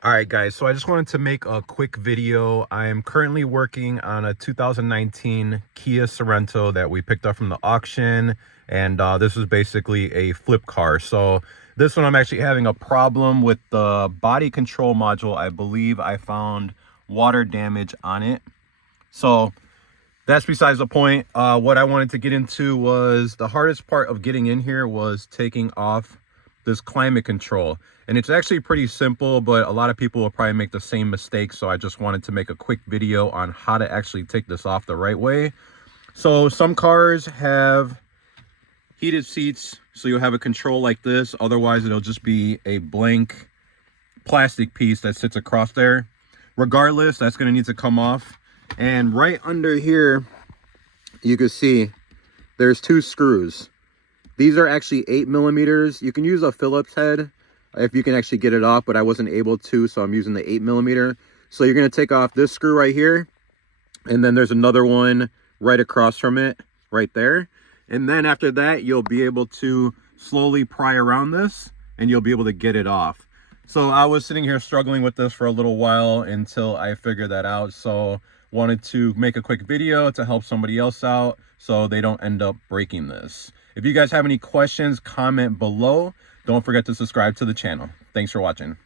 All right, guys, so I just wanted to make a quick video. I am currently working on a 2019 Kia Sorento that we picked up from the auction, and this is basically a flip car. So this one, I'm actually having a problem with the body control module. I believe I found water damage on it. So that's besides the point. What I wanted to get into was the hardest part of getting in here was taking off this climate control. And it's actually pretty simple, but a lot of people will probably make the same mistake. So I just wanted to make a quick video on how to actually take this off the right way. So some cars have heated seats, so you'll have a control like this. Otherwise, it'll just be a blank plastic piece that sits across there. Regardless, that's going to need to come off. And right under here, you can see there's two screws. These are actually 8mm. You can use a Phillips head if you can actually get it off, but I wasn't able to, so I'm using the 8mm. So you're going to take off this screw right here, and then there's another one right across from it, right there. And then after that, you'll be able to slowly pry around this, and you'll be able to get it off. So I was sitting here struggling with this for a little while until I figured that out. So wanted to make a quick video to help somebody else out so they don't end up breaking this. If you guys have any questions, comment below. Don't forget to subscribe to the channel. Thanks for watching.